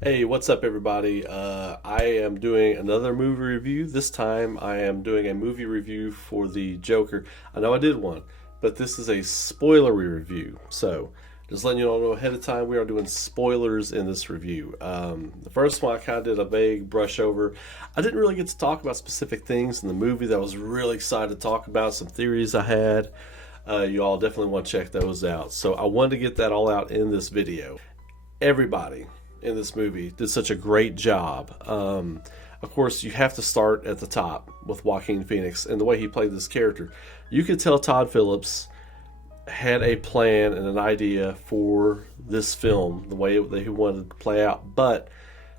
Hey, what's up, everybody? I am doing another movie review. This time I am doing a movie review for the Joker. I know I did one, but this is a spoilery review. So, just letting you all know ahead of time, we are doing spoilers in this review. The first one I kind of did a vague brush over. I didn't really get to talk about specific things in the movie that I was really excited to talk about, some theories I had. You all definitely want to check those out. So, I wanted to get that all out in this video. Everybody in this movie did such a great job. Of course, you have to start at the top with Joaquin Phoenix and the way he played this character. You could tell Todd Phillips had a plan and an idea for this film, the way that he wanted it to play out, but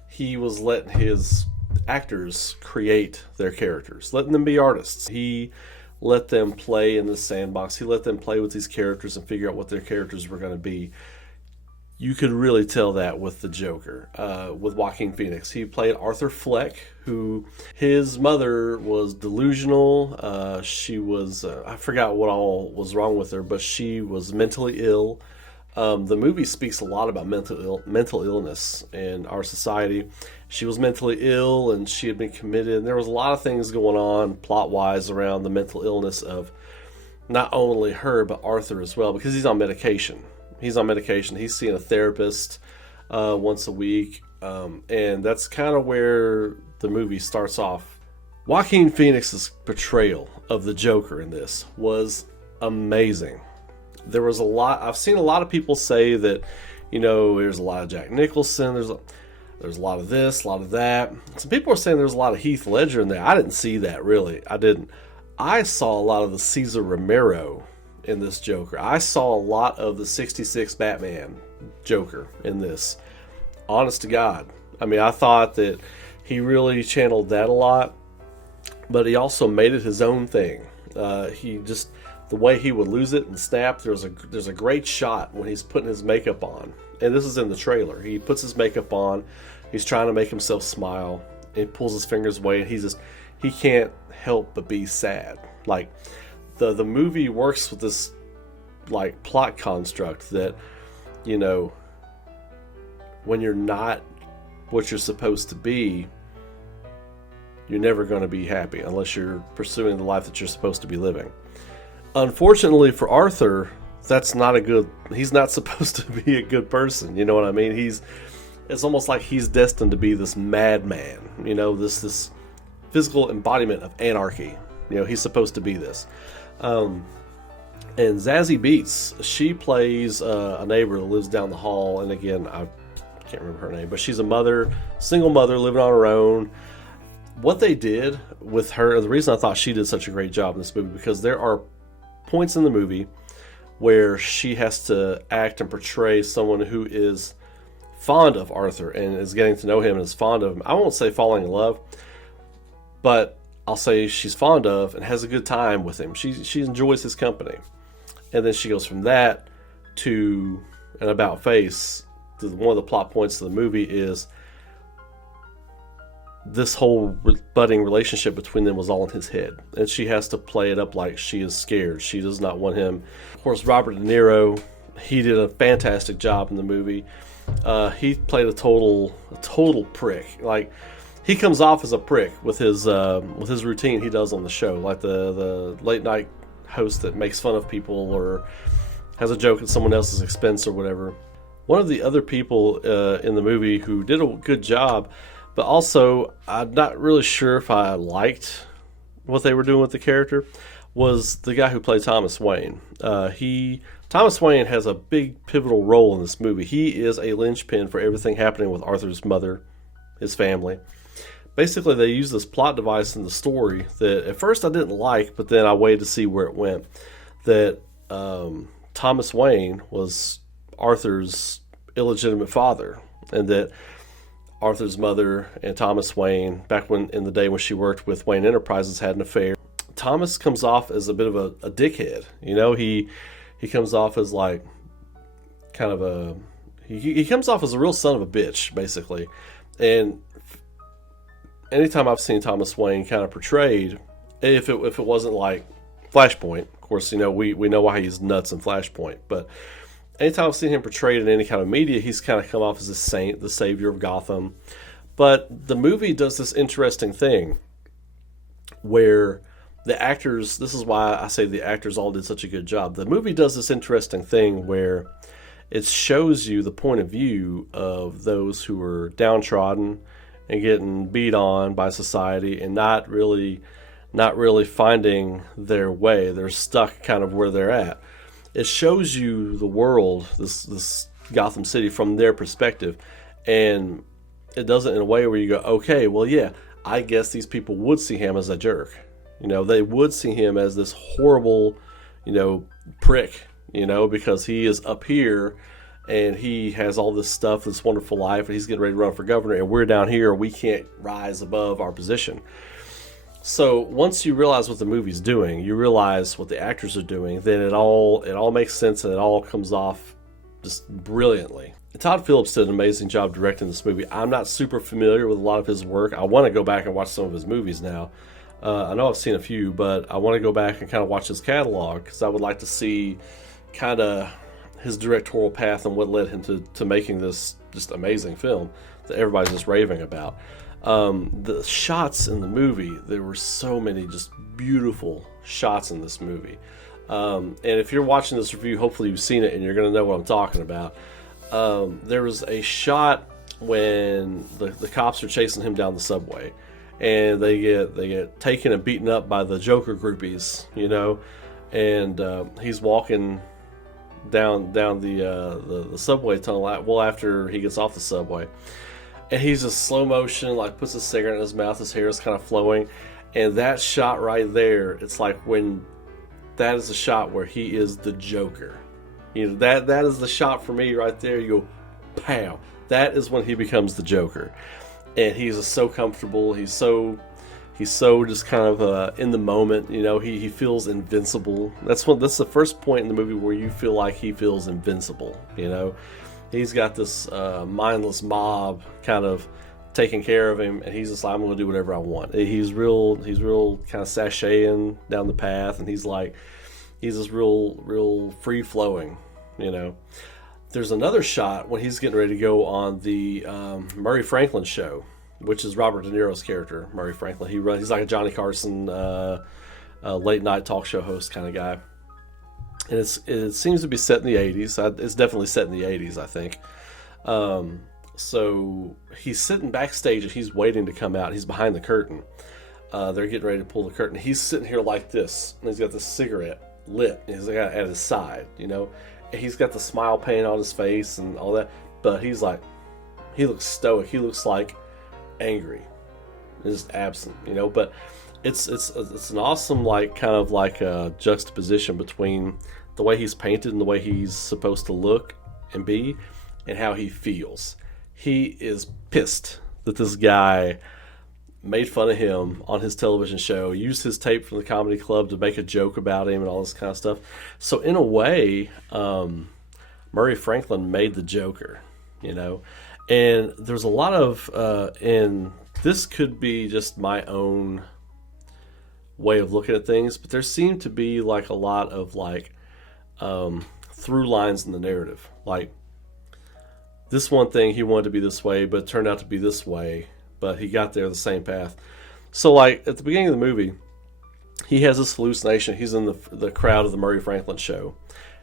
he was letting his actors create their characters, letting them be artists. He let them play in the sandbox. He let them play with these characters and figure out what their characters were going to be. You could really tell that with the Joker, with Joaquin Phoenix. He played Arthur Fleck, who his mother was delusional. She was, I forgot what all was wrong with her, but she was mentally ill. The movie speaks a lot about mental illness in our society. She was mentally ill and she had been committed. And there was a lot of things going on plot wise around the mental illness of not only her, but Arthur as well, because he's on medication. He's seeing a therapist once a week, and that's kind of where the movie starts off. Joaquin Phoenix's portrayal of the Joker in this was amazing. There was a lot. I've seen a lot of people say that, there's a lot of Jack Nicholson. There's a lot of this, a lot of that. Some people are saying there's a lot of Heath Ledger in there. I didn't see that, really. I didn't. I saw a lot of the Cesar Romero in this Joker. I saw a lot of the 66 Batman Joker in this. Honest to God. I mean, I thought that he really channeled that a lot, but he also made it his own thing. The way he would lose it and snap, there's a great shot when he's putting his makeup on. And this is in the trailer. He puts his makeup on, he's trying to make himself smile, and he pulls his fingers away, and he can't help but be sad. Like, the movie works with this like plot construct that, when you're not what you're supposed to be, you're never going to be happy unless you're pursuing the life that you're supposed to be living. Unfortunately for Arthur, he's not supposed to be a good person. You know what I mean? It's almost like he's destined to be this madman, this physical embodiment of anarchy. He's supposed to be this. And Zazie Beetz, she plays a neighbor that lives down the hall. And again, I can't remember her name, but she's a single mother living on her own. What they did with her, and the reason I thought she did such a great job in this movie, because there are points in the movie where she has to act and portray someone who is fond of Arthur and is getting to know him and is fond of him. I won't say falling in love, but I'll say she's fond of and has a good time with him. She enjoys his company. And then she goes from that to an about face. One of the plot points of the movie is this whole budding relationship between them was all in his head. And she has to play it up like she is scared. She does not want him. Of course, Robert De Niro, he did a fantastic job in the movie. He played a total prick. Like, he comes off as a prick with his routine he does on the show, like the late night host that makes fun of people or has a joke at someone else's expense or whatever. One of the other people in the movie who did a good job, but also I'm not really sure if I liked what they were doing with the character, was the guy who played Thomas Wayne. Thomas Wayne has a big pivotal role in this movie. He is a linchpin for everything happening with Arthur's mother, his family. Basically, they use this plot device in the story that at first I didn't like, but then I waited to see where it went. That Thomas Wayne was Arthur's illegitimate father, and that Arthur's mother and Thomas Wayne, back in the day when she worked with Wayne Enterprises, had an affair. Thomas comes off as a bit of a dickhead. He comes off as like kind of he comes off as a real son of a bitch, basically. And anytime I've seen Thomas Wayne kind of portrayed, if it wasn't like Flashpoint, of course, we know why he's nuts in Flashpoint, but anytime I've seen him portrayed in any kind of media, he's kind of come off as a saint, the savior of Gotham. But the movie does this interesting thing where the actors, this is why I say the actors all did such a good job. The movie does this interesting thing where it shows you the point of view of those who are downtrodden and getting beat on by society and not really finding their way. They're stuck kind of where they're at. It shows you the world, this Gotham City, from their perspective, and it does it in a way where you go, okay, well, yeah, I guess these people would see him as a jerk. They would see him as this horrible, prick, because he is up here and he has all this stuff, this wonderful life, and he's getting ready to run for governor, and we're down here, we can't rise above our position. So once you realize what the movie's doing, you realize what the actors are doing, then it all makes sense and it all comes off just brilliantly. Todd Phillips did an amazing job directing this movie. I'm not super familiar with a lot of his work. I want to go back and watch some of his movies now. I know I've seen a few, but I want to go back and kind of watch his catalog because I would like to see kind of his directorial path and what led him to making this just amazing film that everybody's just raving about. The shots in the movie, there were so many just beautiful shots in this movie. And if you're watching this review, hopefully you've seen it and you're going to know what I'm talking about. There was a shot when the cops are chasing him down the subway, and they get taken and beaten up by the Joker groupies, and he's walking down the subway tunnel. Well, after he gets off the subway. And he's just slow motion, like puts a cigarette in his mouth, his hair is kind of flowing. And that shot right there, it's like when that is a shot where he is the Joker. That is the shot for me right there. You go, pow. That is when he becomes the Joker. And he's just so comfortable. He's so just kind of in the moment. He feels invincible. That's the first point in the movie where you feel like he feels invincible. He's got this mindless mob kind of taking care of him, and he's just like, I'm going to do whatever I want. He's real kind of sashaying down the path, and he's just real free flowing. There's another shot when he's getting ready to go on the Murray Franklin show, which is Robert De Niro's character, Murray Franklin. He's like a Johnny Carson late night talk show host kind of guy. And it seems to be set in the 80s. It's definitely set in the 80s, I think. So he's sitting backstage and he's waiting to come out. He's behind the curtain. They're getting ready to pull the curtain. He's sitting here like this, and he's got this cigarette lit. And he's got it at his side, And he's got the smile paint on his face and all that. But he looks stoic. He looks like angry, just absent, But it's an awesome kind of juxtaposition between the way he's painted and the way he's supposed to look and be and how he feels. He is pissed that this guy made fun of him on his television show, used his tape from the comedy club to make a joke about him and all this kind of stuff. So in a way, Murray Franklin made the Joker, and there's a lot of and this could be just my own way of looking at things, but there seemed to be a lot of through lines in the narrative. Like this one thing he wanted to be this way, but it turned out to be this way, but he got there the same path. So at the beginning of the movie, he has this hallucination. He's in the crowd of the Murray Franklin show,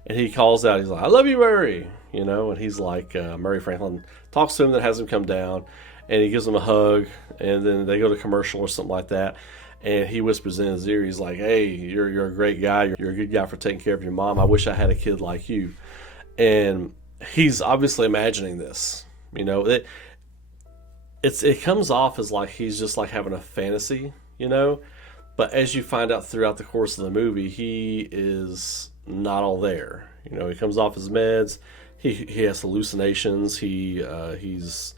and he calls out, he's like, I love you, Murray, and he's like, Murray Franklin talks to him, that has him come down, and he gives him a hug, and then they go to commercial or something like that. And he whispers in his ear, he's like, hey, you're a great guy. You're a good guy for taking care of your mom. I wish I had a kid like you. And he's obviously imagining this. It comes off as like he's just like having a fantasy, But as you find out throughout the course of the movie, he is not all there. He comes off his meds. He has hallucinations. He's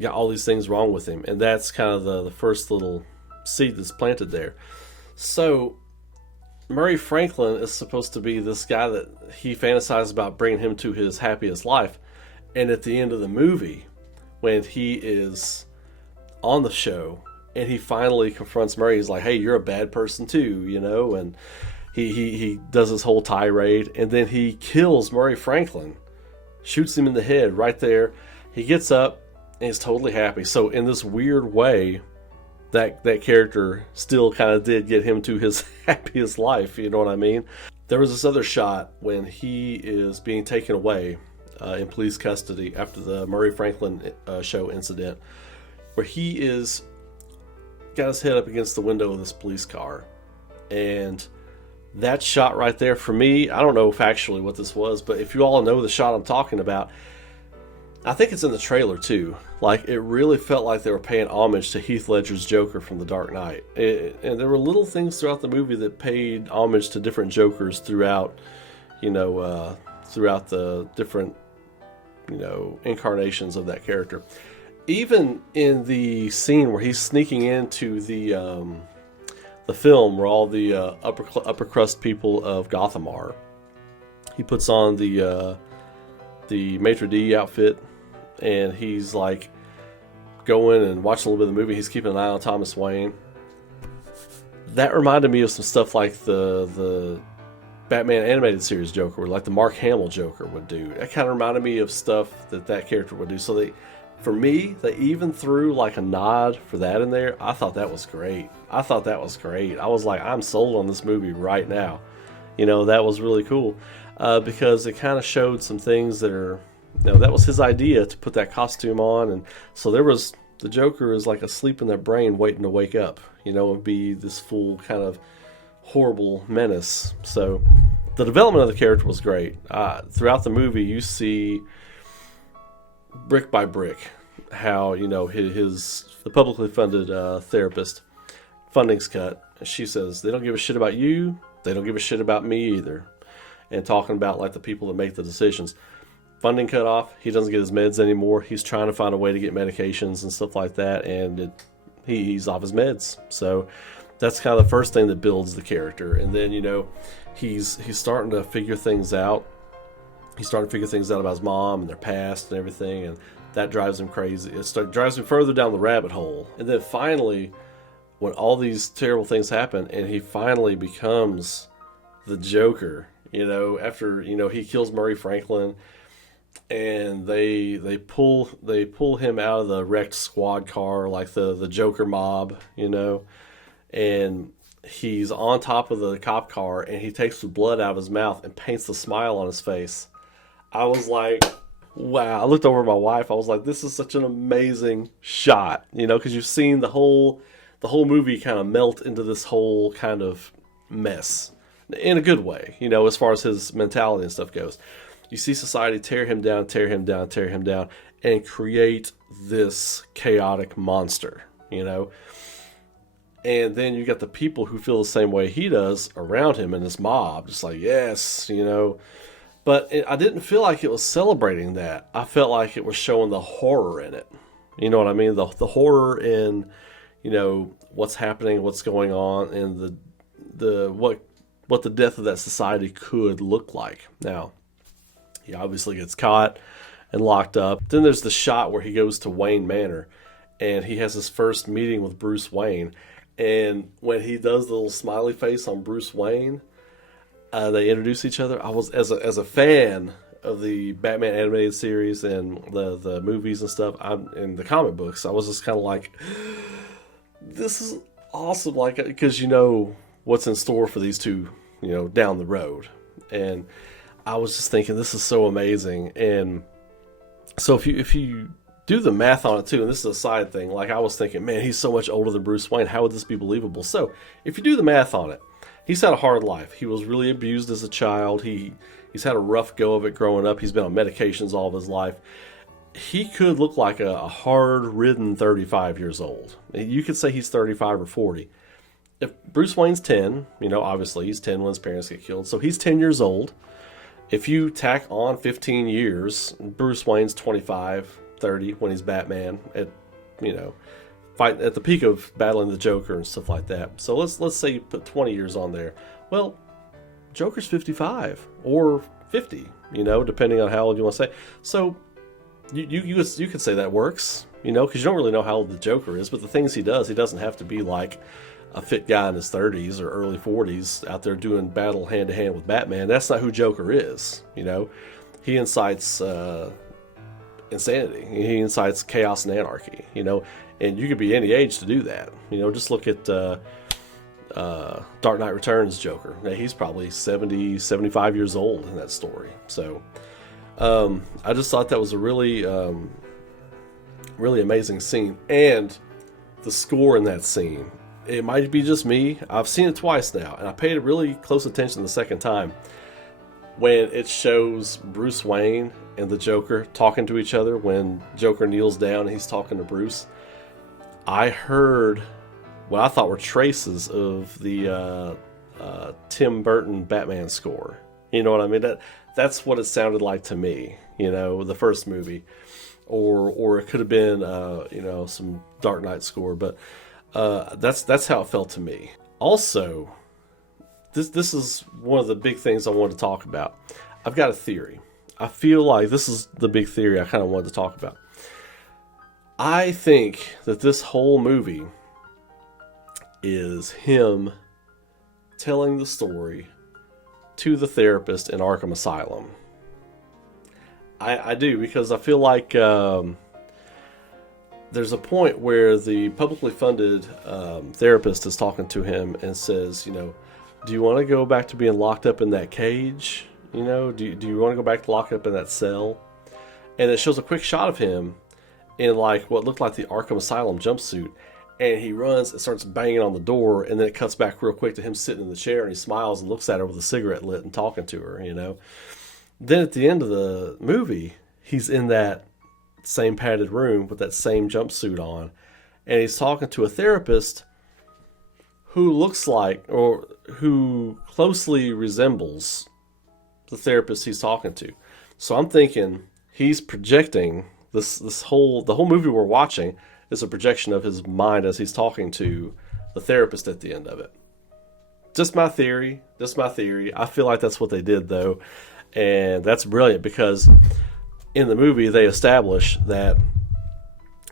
got all these things wrong with him. And that's kind of the first little seed that's planted there. So Murray Franklin is supposed to be this guy that he fantasizes about bringing him to his happiest life. And at the end of the movie, when he is on the show and he finally confronts Murray, he's like, hey, you're a bad person too, and he does his whole tirade, and then he kills Murray Franklin, shoots him in the head right there. He gets up and he's totally happy. So in this weird way, that character still kind of did get him to his happiest life. You know what I mean? There was this other shot when he is being taken away in police custody after the Murray Franklin show incident, where he is got his head up against the window of this police car. And that shot right there, for me, I don't know factually what this was, but if you all know the shot I'm talking about, I think it's in the trailer too. Like, it really felt like they were paying homage to Heath Ledger's Joker from The Dark Knight. And there were little things throughout the movie that paid homage to different Jokers throughout, throughout the different, incarnations of that character. Even in the scene where he's sneaking into the film where all the upper crust people of Gotham are, he puts on the maitre d' outfit, and he's like going and watching a little bit of the movie. He's keeping an eye on Thomas Wayne. That reminded me of some stuff like the Batman animated series Joker, like the Mark Hamill Joker would do. That kind of reminded me of stuff that character would do. So for me, they even threw like a nod for that in there. I thought that was great. I was like, I'm sold on this movie right now. That was really cool because it kind of showed some things that are, that was his idea to put that costume on. And so the Joker is like asleep in their brain waiting to wake up, and be this full kind of horrible menace. So the development of the character was great. Throughout the movie, you see brick by brick how the publicly funded therapist funding's cut. She says they don't give a shit about you, they don't give a shit about me either, and talking about like the people that make the decisions. Funding cut off, he doesn't get his meds anymore. He's trying to find a way to get medications and stuff like that, and he's off his meds. So that's kind of the first thing that builds the character. And then he's starting to figure things out. He's starting to figure things out about his mom and their past and everything, and that drives him crazy. It drives him further down the rabbit hole. And then finally, when all these terrible things happen, and he finally becomes the Joker, after he kills Murray Franklin, and they pull him out of the wrecked squad car, like the Joker mob, and he's on top of the cop car, and he takes the blood out of his mouth and paints a smile on his face. I was like, wow. I looked over at my wife. I was like, this is such an amazing shot, because you've seen the whole movie kind of melt into this whole kind of mess in a good way, as far as his mentality and stuff goes. You see society tear him down, and create this chaotic monster, And then you got the people who feel the same way he does around him in this mob, just like, yes, But I didn't feel like it was celebrating that. I felt like it was showing the horror in it. You know what I mean? The horror in, what's happening, what's going on, and what the death of that society could look like. Now, he obviously gets caught and locked up. Then there's the shot where he goes to Wayne Manor, and he has his first meeting with Bruce Wayne. And when he does the little smiley face on Bruce Wayne, they introduce each other. I was, as a fan of the Batman animated series and the movies and stuff, in the comic books, I was just kind of like, this is awesome, like, because what's in store for these two, down the road. And I was just thinking, this is so amazing. And so if you do the math on it too, and this is a side thing, like I was thinking, man, he's so much older than Bruce Wayne. How would this be believable? So if you do the math on it, he's had a hard life. He was really abused as a child. He's had a rough go of it growing up. He's been on medications all of his life. He could look like a hard-ridden 35 years old. You could say he's 35 or 40. If Bruce Wayne's 10, obviously he's 10 when his parents get killed, so he's 10 years old. If you tack on 15 years, Bruce Wayne's 25, 30 when he's Batman at fight at the peak of battling the Joker and stuff like that. So let's say you put 20 years on there. Well, Joker's 55 or 50, depending on how old you want to say. So you could say that works, you know, because you don't really know how old the Joker is, but the things he does, he doesn't have to be like a fit guy in his 30s or early 40s out there doing battle hand to hand with Batman. That's not who Joker is, you know. He incites insanity. He incites chaos and anarchy, you know, and you could be any age to do that. You know, just look at Dark Knight Returns Joker. Now, he's probably 70, 75 years old in that story. So I just thought that was a really, really amazing scene. And the score in that scene, it might be just me. I've seen it twice now, and I paid really close attention the second time when it shows Bruce Wayne and the Joker talking to each other. When Joker kneels down and he's talking to Bruce, I heard what I thought were traces of the Tim Burton Batman score. You know what I mean? That's what it sounded like to me. You know, the first movie, or it could have been you know, some Dark Knight score, but that's how it felt to me. Also, this is one of the big things I wanted to talk about. I've got a theory. I feel like this is the big theory I kind of wanted to talk about. I think that this whole movie is him telling the story to the therapist in Arkham Asylum. I do, because I feel like there's a point where the publicly funded therapist is talking to him and says, you know, do you want to go back to being locked up in that cage? You know, do you want to go back to lock up in that cell? And it shows a quick shot of him in like what looked like the Arkham Asylum jumpsuit. And he runs and starts banging on the door, and then it cuts back real quick to him sitting in the chair, and he smiles and looks at her with a cigarette lit and talking to her, you know. Then at the end of the movie, he's in that same padded room with that same jumpsuit on, and he's talking to a therapist who looks like, or who closely resembles the therapist he's talking to. So I'm thinking he's projecting the whole movie we're watching is a projection of his mind as he's talking to the therapist at the end of it. Just my theory. I feel like that's what they did, though. And that's brilliant, because in the movie they establish that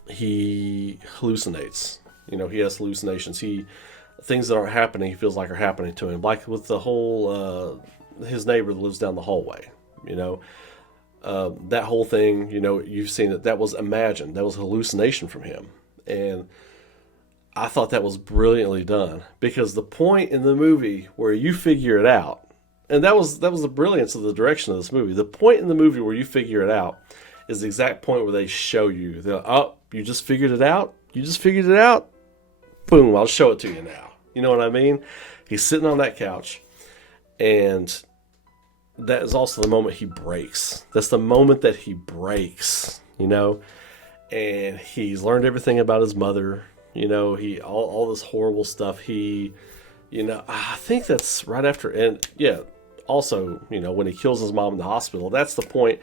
he hallucinates. You know, he has hallucinations. Things that aren't happening, he feels like are happening to him. Like with the whole, his neighbor that lives down the hallway, you know. That whole thing, you know, you've seen it. That was imagined. That was a hallucination from him. And I thought that was brilliantly done, because the point in the movie where you figure it out, and that was the brilliance of the direction of this movie. The point in the movie where you figure it out is the exact point where they show you. They're like, oh, you just figured it out? You just figured it out? Boom, I'll show it to you now. You know what I mean? He's sitting on that couch, and that is also the moment he breaks. That's the moment that he breaks, you know? And he's learned everything about his mother, you know, all this horrible stuff. You know, I think that's right after, and yeah, also, you know, when he kills his mom in the hospital, that's the point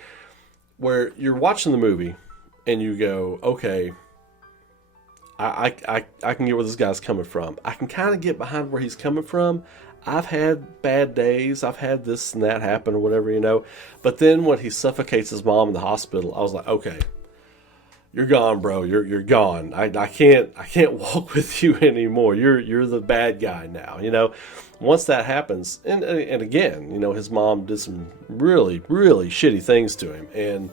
where you're watching the movie and you go, okay, I can get where this guy's coming from. I can kind of get behind where he's coming from. I've had bad days. I've had this and that happen or whatever, you know. But then when he suffocates his mom in the hospital, I was like, okay, you're gone, bro. You're gone. I can't walk with you anymore. You're the bad guy now, you know. Once that happens, and again, you know, his mom did some really, really shitty things to him, and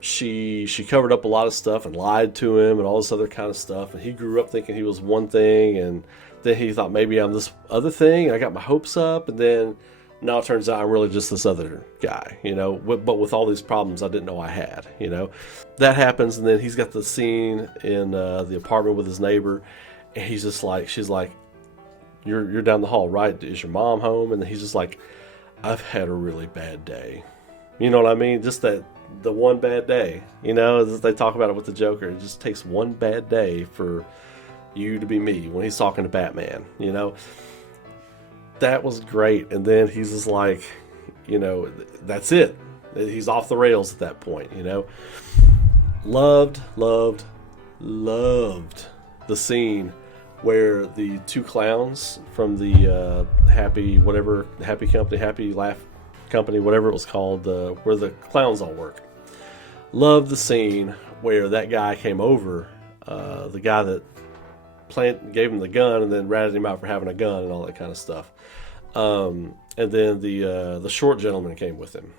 she covered up a lot of stuff and lied to him and all this other kind of stuff. And he grew up thinking he was one thing, and then he thought maybe I'm this other thing. I got my hopes up, and then now it turns out I'm really just this other guy, you know, but with all these problems I didn't know I had, you know. That happens, and then he's got the scene in the apartment with his neighbor, and he's just like, she's like, you're down the hall, right? Is your mom home? And he's just like, I've had a really bad day. You know what I mean? Just the one bad day, you know, as they talk about it with the Joker. It just takes one bad day for you to be me when he's talking to Batman, you know. That was great. And then he's just like, you know, that's it. He's off the rails at that point, you know. Loved the scene where the two clowns from the Happy Laugh Company, whatever it was called, where the clowns all work. Love the scene where that guy came over, the guy that gave him the gun and then ratted him out for having a gun and all that kind of stuff. And then the short gentleman came with him.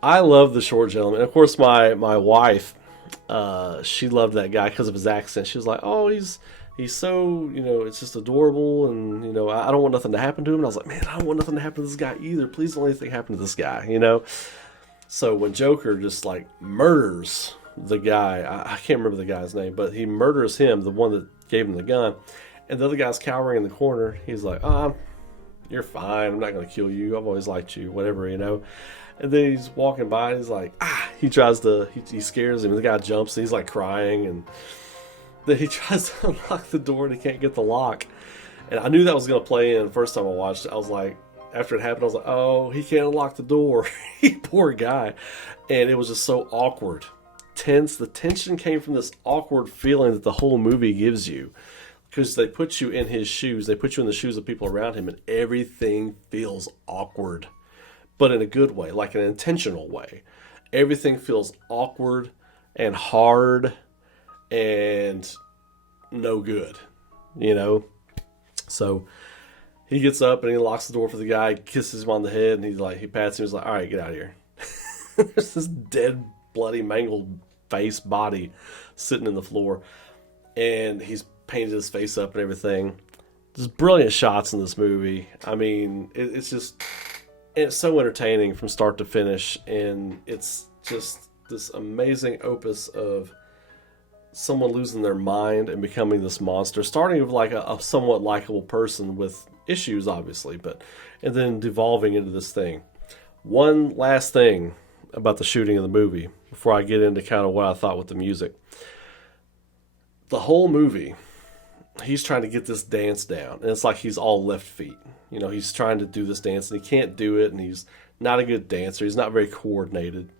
I love the short gentleman. And of course, my wife, she loved that guy because of his accent. She was like, "Oh, he's so, it's just adorable, and I don't want nothing to happen to him." And I was like, "Man, I don't want nothing to happen to this guy either. Please don't let anything happen to this guy." So when Joker just like murders the guy, I can't remember the guy's name, but he murders him, the one that gave him the gun, and the other guy's cowering in the corner. He's like, "You're fine. I'm not going to kill you. I've always liked you," whatever. And then he's walking by, and he's like, he tries to, he scares him, and the guy jumps, and he's like crying, and then he tries to unlock the door, and he can't get the lock. And I knew that was going to play in the first time I watched it. I was like, after it happened, I was like, oh, he can't unlock the door. Poor guy. And it was just so awkward. Tense. The tension came from this awkward feeling that the whole movie gives you. Because they put you in his shoes. They put you in the shoes of people around him, and everything feels awkward. But in a good way, like an intentional way. Everything feels awkward and hard and no good, So he gets up and he locks the door for the guy, kisses him on the head, and he pats him. He's like, "All right, get out of here." There's this dead, bloody, mangled face body sitting in the floor, and he's painted his face up and everything. There's brilliant shots in this movie. I mean, it's so entertaining from start to finish, and it's just this amazing opus of someone losing their mind and becoming this monster, starting with like a somewhat likable person with issues, obviously, and then devolving into this thing. One last thing about the shooting of the movie before I get into kind of what I thought with the music. The whole movie, he's trying to get this dance down, and it's like he's all left feet. He's trying to do this dance, and he can't do it, and he's not a good dancer. He's not very coordinated.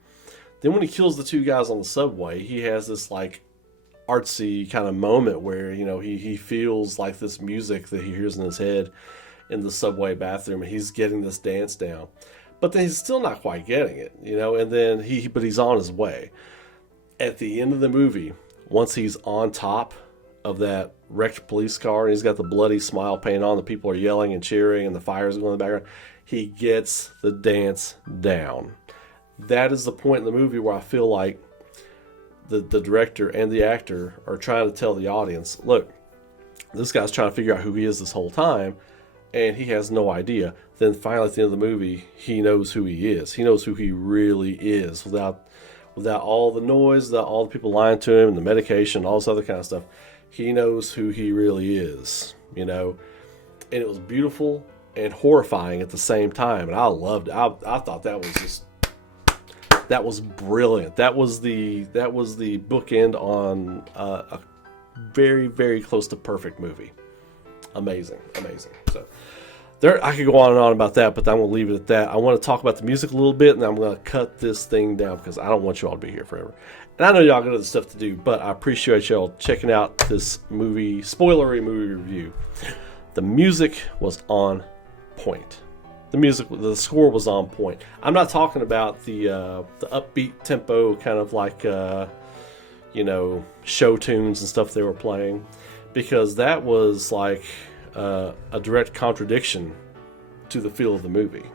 Then when he kills the two guys on the subway, he has this like artsy kind of moment where, he feels like this music that he hears in his head in the subway bathroom, and he's getting this dance down. But then he's still not quite getting it, and then but he's on his way. At the end of the movie, once he's on top of that wrecked police car, and he's got the bloody smile paint on, the people are yelling and cheering, and the fire's going in the background, he gets the dance down. That is the point in the movie where I feel like the director and the actor are trying to tell the audience, look, this guy's trying to figure out who he is this whole time, and he has no idea. Then finally at the end of the movie, he knows who he is. He knows who he really is without all the noise, without all the people lying to him, and the medication, all this other kind of stuff. He knows who he really is, And it was beautiful and horrifying at the same time, and I loved it. I thought that was brilliant. That was the bookend on a very, very close to perfect movie. Amazing. So I could go on and on about that, but I'm going to leave it at that. I want to talk about the music a little bit, and I'm going to cut this thing down because I don't want you all to be here forever. And I know y'all got other stuff to do, but I appreciate y'all checking out this spoilery movie review. The music was on point. The score was on point. I'm not talking about the upbeat tempo, kind of like show tunes and stuff they were playing, because that was like a direct contradiction to the feel of the movie.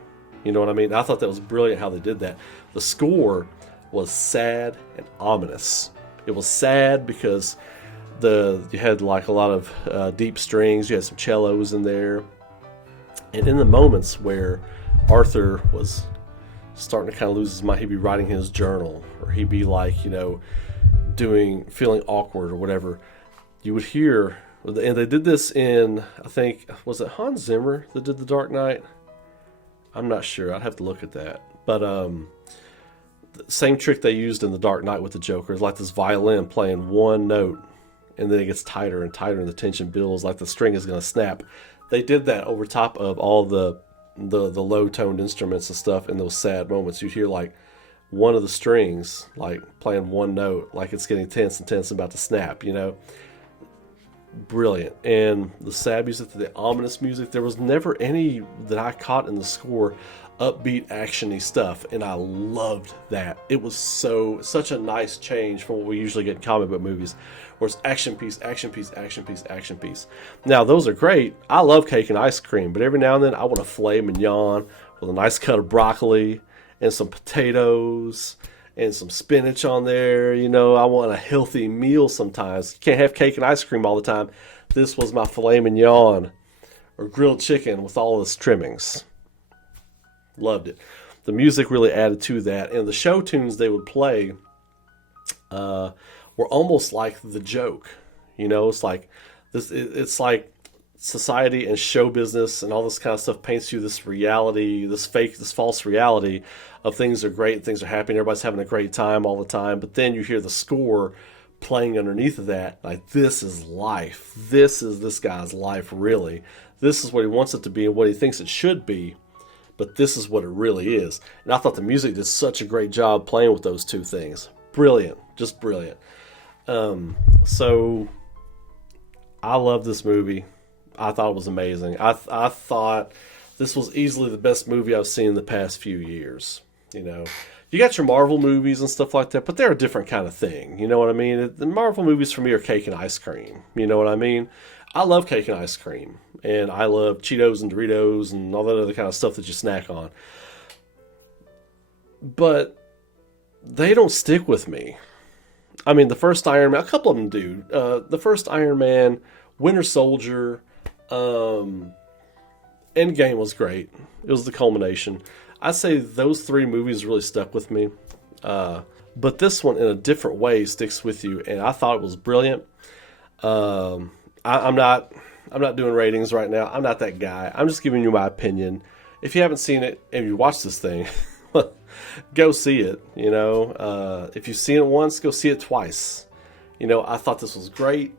You know what I mean? I thought that was brilliant how they did that. The score was sad and ominous. It was sad because you had like a lot of deep strings. You had some cellos in there. And in the moments where Arthur was starting to kind of lose his mind, he'd be writing his journal, or he'd be like, feeling awkward or whatever, you would hear, and they did this in, I think, was it Hans Zimmer that did The Dark Knight? I'm not sure. I'd have to look at that. But the same trick they used in The Dark Knight with the Joker is like this violin playing one note, and then it gets tighter and tighter, and the tension builds like the string is going to snap. They did that over top of all the low-toned instruments and stuff in those sad moments. You'd hear like one of the strings like playing one note, like it's getting tense and about to snap, brilliant. And the sad music, the ominous music, there was never any that I caught in the score upbeat actiony stuff, and I loved that. It was such a nice change from what we usually get in comic book movies, where it's action piece, action piece, action piece, action piece. Now those are great. I love cake and ice cream, but every now and then I want a filet mignon with a nice cut of broccoli and some potatoes and some spinach on there. You know, I want a healthy meal sometimes. You can't have cake and ice cream all the time. This was my filet mignon or grilled chicken with all its trimmings. Loved it. The music really added to that, and the show tunes they would play were almost like the joke. You know, it's like this. It's like society and show business and all this kind of stuff paints you this reality, this false reality of things are great and things are happening. Everybody's having a great time all the time, but then you hear the score playing underneath of that. Like, this is life. This is this guy's life, really. This is what he wants it to be and what he thinks it should be. But this is what it really is. And I thought the music did such a great job playing with those two things. Brilliant. Just brilliant. So I love this movie. I thought it was amazing. I thought this was easily the best movie I've seen in the past few years. You know, you got your Marvel movies and stuff like that, but they're a different kind of thing. You know what I mean? The Marvel movies for me are cake and ice cream. You know what I mean? I love cake and ice cream, and I love Cheetos and Doritos and all that other kind of stuff that you snack on. But they don't stick with me. I mean, the first Iron Man, a couple of them do. The first Iron Man, Winter Soldier, Endgame was great. It was the culmination. I'd say those three movies really stuck with me. But this one, in a different way, sticks with you, and I thought it was brilliant. I'm not doing ratings right now. I'm not that guy. I'm just giving you my opinion. If you haven't seen it and you watch this thing, go see it. You know, if you've seen it once, go see it twice. You know, I thought this was great.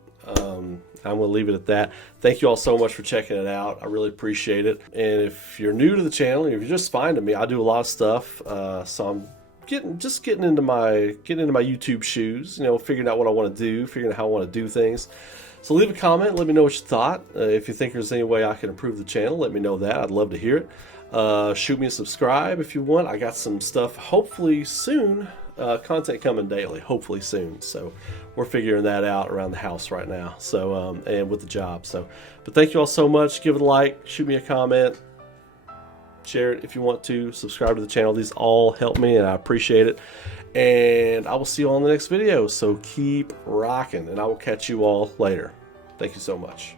I'm going to leave it at that. Thank you all so much for checking it out. I really appreciate it. And if you're new to the channel, if you're just finding me, I do a lot of stuff. So I'm getting into my YouTube shoes. You know, figuring out what I want to do, figuring out how I want to do things. So leave a comment. Let me know what you thought. If you think there's any way I can improve the channel, let me know that. I'd love to hear it. Shoot me a subscribe if you want. I got some stuff hopefully soon. Content coming daily, hopefully soon. So we're figuring that out around the house right now. So and with the job. So, but thank you all so much. Give it a like. Shoot me a comment. Share it if you want to. Subscribe to the channel. These all help me, and I appreciate it. And I will see you all in the next video. So keep rocking, and I will catch you all later. Thank you so much.